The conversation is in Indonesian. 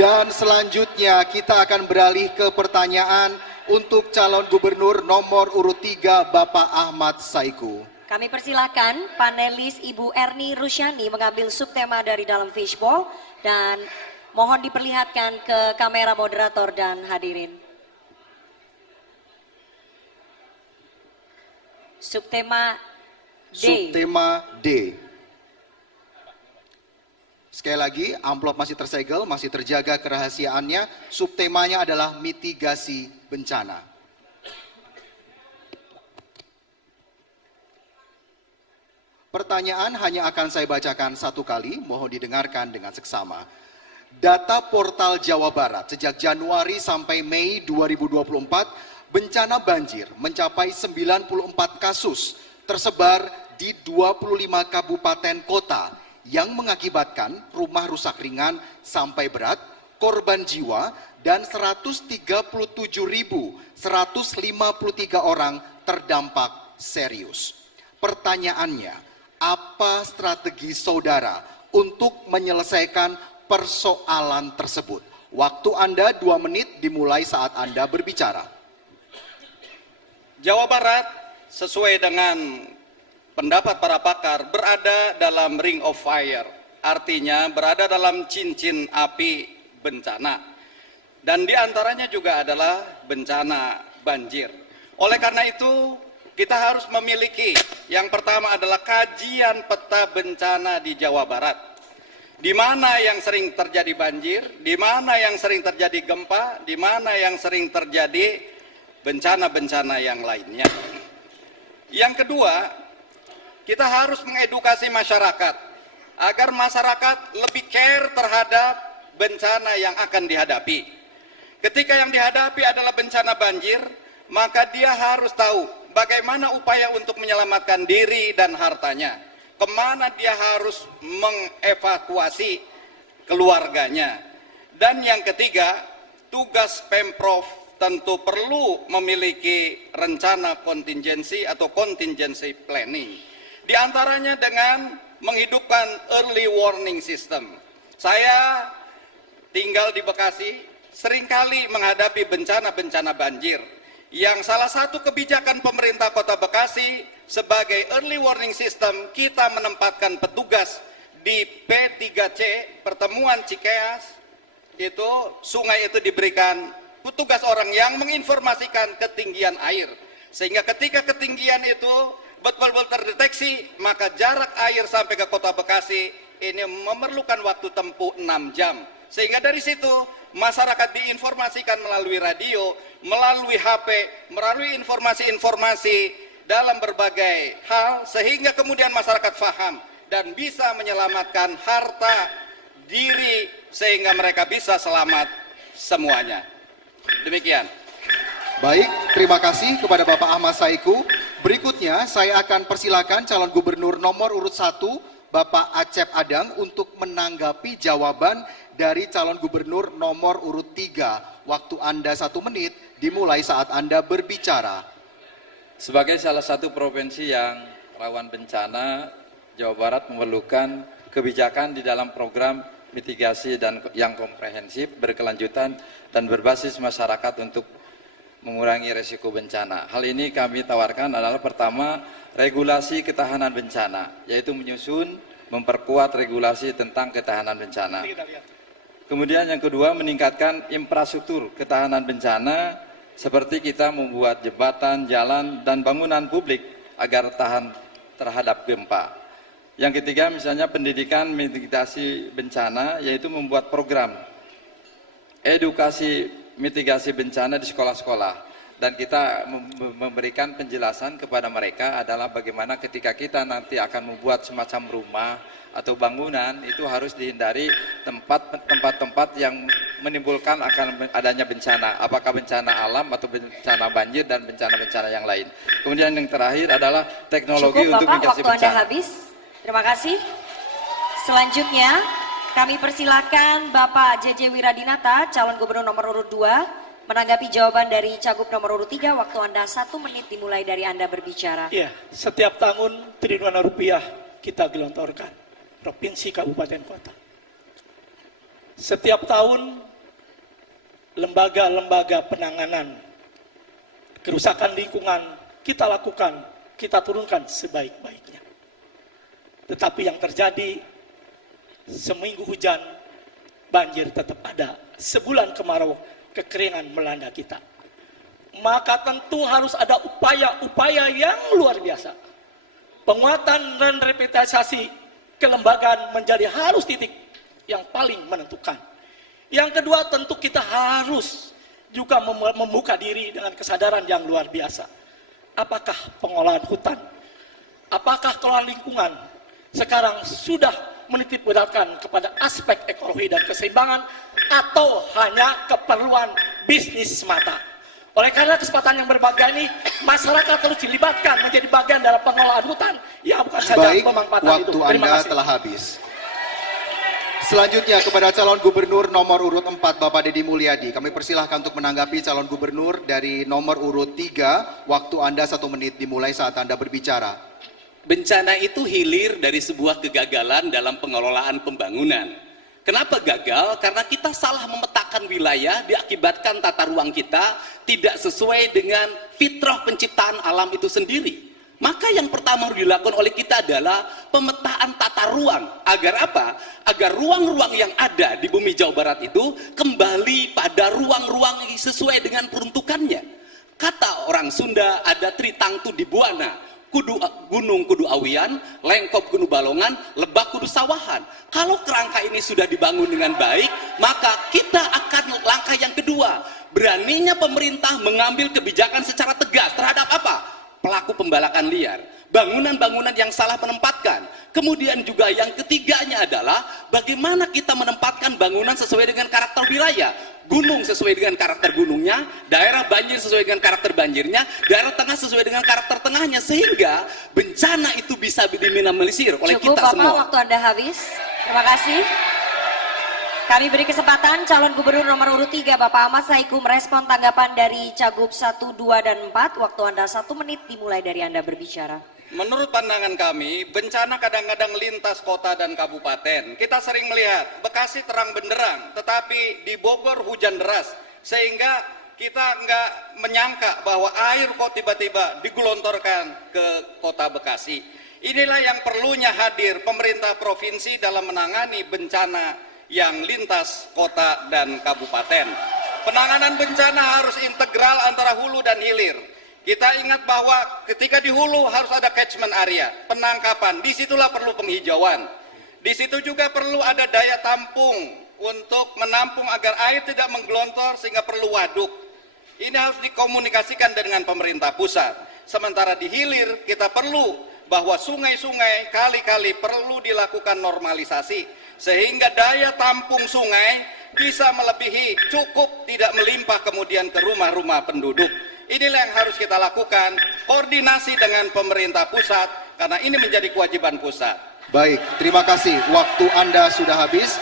Dan selanjutnya kita akan beralih ke pertanyaan untuk calon gubernur nomor urut 3 Bapak Ahmad Saiku. Kami persilahkan panelis Ibu Erni Rusyani mengambil subtema dari dalam fishbowl dan mohon diperlihatkan ke kamera moderator dan hadirin. Subtema D. Subtema D. Sekali lagi, amplop masih tersegel, masih terjaga kerahasiaannya. Subtemanya adalah mitigasi bencana. Pertanyaan hanya akan saya bacakan satu kali, mohon didengarkan dengan seksama. Data portal Jawa Barat sejak Januari sampai Mei 2024, bencana banjir mencapai 94 kasus tersebar di 25 kabupaten kota yang mengakibatkan rumah rusak ringan sampai berat, korban jiwa, dan 137.153 orang terdampak serius. Pertanyaannya, apa strategi saudara untuk menyelesaikan persoalan tersebut? Waktu Anda 2 menit dimulai saat Anda berbicara. Jawa Barat sesuai dengan pendapat para pakar berada dalam ring of fire, artinya berada dalam cincin api bencana, dan diantaranya juga adalah bencana banjir. Oleh karena itu kita harus memiliki yang pertama adalah kajian peta bencana di Jawa Barat, di mana yang sering terjadi banjir, di mana yang sering terjadi gempa, di mana yang sering terjadi bencana-bencana yang lainnya. Yang kedua, kita harus mengedukasi masyarakat agar masyarakat lebih care terhadap bencana yang akan dihadapi. Ketika yang dihadapi adalah bencana banjir, maka dia harus tahu bagaimana upaya untuk menyelamatkan diri dan hartanya, kemana dia harus mengevakuasi keluarganya. Dan yang ketiga, tugas Pemprov tentu perlu memiliki rencana kontingensi atau contingency planning. Di antaranya dengan menghidupkan early warning system. Saya tinggal di Bekasi, seringkali menghadapi bencana-bencana banjir. Yang salah satu kebijakan pemerintah Kota Bekasi sebagai early warning system, kita menempatkan petugas di P3C, pertemuan Cikeas, itu sungai itu diberikan petugas orang yang menginformasikan ketinggian air. Sehingga ketika ketinggian itu betul-betul terdeteksi, maka jarak air sampai ke Kota Bekasi ini memerlukan waktu tempuh 6 jam. Sehingga dari situ masyarakat diinformasikan melalui radio, melalui HP, melalui informasi-informasi dalam berbagai hal, sehingga kemudian masyarakat paham dan bisa menyelamatkan harta diri sehingga mereka bisa selamat semuanya. Demikian. Baik, terima kasih kepada Bapak Ahmad Saiku. Berikutnya saya akan persilakan calon gubernur nomor urut 1 Bapak Acep Adang untuk menanggapi jawaban dari calon gubernur nomor urut 3. Waktu Anda 1 menit dimulai saat Anda berbicara. Sebagai salah satu provinsi yang rawan bencana, Jawa Barat memerlukan kebijakan di dalam program mitigasi dan yang komprehensif, berkelanjutan dan berbasis masyarakat untuk mengurangi resiko bencana. Hal ini kami tawarkan adalah pertama, regulasi ketahanan bencana, yaitu menyusun, memperkuat regulasi tentang ketahanan bencana. Kemudian yang kedua, meningkatkan infrastruktur ketahanan bencana, seperti kita membuat jembatan, jalan, dan bangunan publik agar tahan terhadap gempa. Yang ketiga, misalnya pendidikan mitigasi bencana, yaitu membuat program edukasi mitigasi bencana di sekolah-sekolah, dan kita memberikan penjelasan kepada mereka adalah bagaimana ketika kita nanti akan membuat semacam rumah atau bangunan, itu harus dihindari tempat-tempat yang menimbulkan akan adanya bencana, apakah bencana alam atau bencana banjir dan bencana-bencana yang lain. Kemudian yang terakhir adalah teknologi untuk mitigasi bencana. Waktu Anda habis. Terima kasih. Selanjutnya kami persilakan Bapak JJ Wiradinata, calon gubernur nomor urut 2, menanggapi jawaban dari Cagup nomor urut 3. Waktu Anda 1 menit dimulai dari Anda berbicara. Iya, setiap tahun triliunan rupiah kita gelontorkan, provinsi, kabupaten, kota. Setiap tahun lembaga-lembaga penanganan kerusakan lingkungan kita lakukan, kita turunkan sebaik-baiknya. Tetapi yang terjadi, seminggu hujan, banjir tetap ada. Sebulan kemarau, kekeringan melanda kita. Maka tentu harus ada upaya-upaya yang luar biasa. Penguatan dan revitalisasi kelembagaan menjadi harus titik yang paling menentukan. Yang kedua, tentu kita harus juga membuka diri dengan kesadaran yang luar biasa. Apakah pengolahan hutan, apakah kelolaan lingkungan sekarang sudah menitik beratkan kepada aspek ekologi dan keseimbangan, atau hanya keperluan bisnis semata? Oleh karena kesempatan yang berbagai ini, masyarakat harus dilibatkan menjadi bagian dalam pengelolaan hutan, ya bukan saja Baik, pemanfaatan itu. waktu Terima Anda kasih. telah habis. Selanjutnya kepada calon gubernur nomor urut 4 Bapak Deddy Mulyadi. Kami persilahkan untuk menanggapi calon gubernur dari nomor urut 3. Waktu Anda 1 menit dimulai saat Anda berbicara. Bencana itu hilir dari sebuah kegagalan dalam pengelolaan pembangunan. Kenapa gagal? Karena kita salah memetakan wilayah, diakibatkan tata ruang kita tidak sesuai dengan fitrah penciptaan alam itu sendiri. Maka yang pertama harus dilakukan oleh kita adalah pemetaan tata ruang. Agar apa? Agar ruang-ruang yang ada di bumi Jawa Barat itu kembali pada ruang-ruang sesuai dengan peruntukannya. Kata orang Sunda, ada tritangtu di Buana, gunung kudu awian, lengkop kudu balongan, lebak kudu sawahan. Kalau kerangka ini sudah dibangun dengan baik, maka kita akan langkah yang kedua. Beraninya pemerintah mengambil kebijakan secara tegas terhadap apa? Pelaku pembalakan liar, bangunan-bangunan yang salah menempatkan. Kemudian juga yang ketiganya adalah bagaimana kita menempatkan bangunan sesuai dengan karakter wilayah. Gunung sesuai dengan karakter gunungnya, daerah banjir sesuai dengan karakter banjirnya, daerah tengah sesuai dengan karakter tengahnya, sehingga bencana itu bisa diminimalisir oleh Cukup, kita Bapak, semua. waktu Anda habis. Terima kasih. Kami beri kesempatan calon gubernur nomor urut 3 Bapak Ahmad Saiku merespon tanggapan dari Cagup 1, 2, dan 4. Waktu Anda 1 menit dimulai dari Anda berbicara. Menurut pandangan kami, bencana kadang-kadang lintas kota dan kabupaten. Kita sering melihat Bekasi terang benderang, tetapi di Bogor hujan deras, sehingga kita nggak menyangka bahwa air kok tiba-tiba digelontorkan ke kota Bekasi. Inilah yang perlunya hadir pemerintah provinsi dalam menangani bencana yang lintas kota dan kabupaten. Penanganan bencana harus integral antara hulu dan hilir. Kita ingat bahwa ketika di hulu harus ada catchment area, penangkapan, disitulah perlu penghijauan. Di situ juga perlu ada daya tampung untuk menampung agar air tidak menggelontor sehingga perlu waduk. Ini harus dikomunikasikan dengan pemerintah pusat. Sementara di hilir kita perlu bahwa sungai-sungai, kali-kali perlu dilakukan normalisasi sehingga daya tampung sungai bisa melebihi, cukup tidak melimpah kemudian ke rumah-rumah penduduk. Inilah yang harus kita lakukan, koordinasi dengan pemerintah pusat, karena ini menjadi kewajiban pusat. Baik, terima kasih. Waktu Anda sudah habis.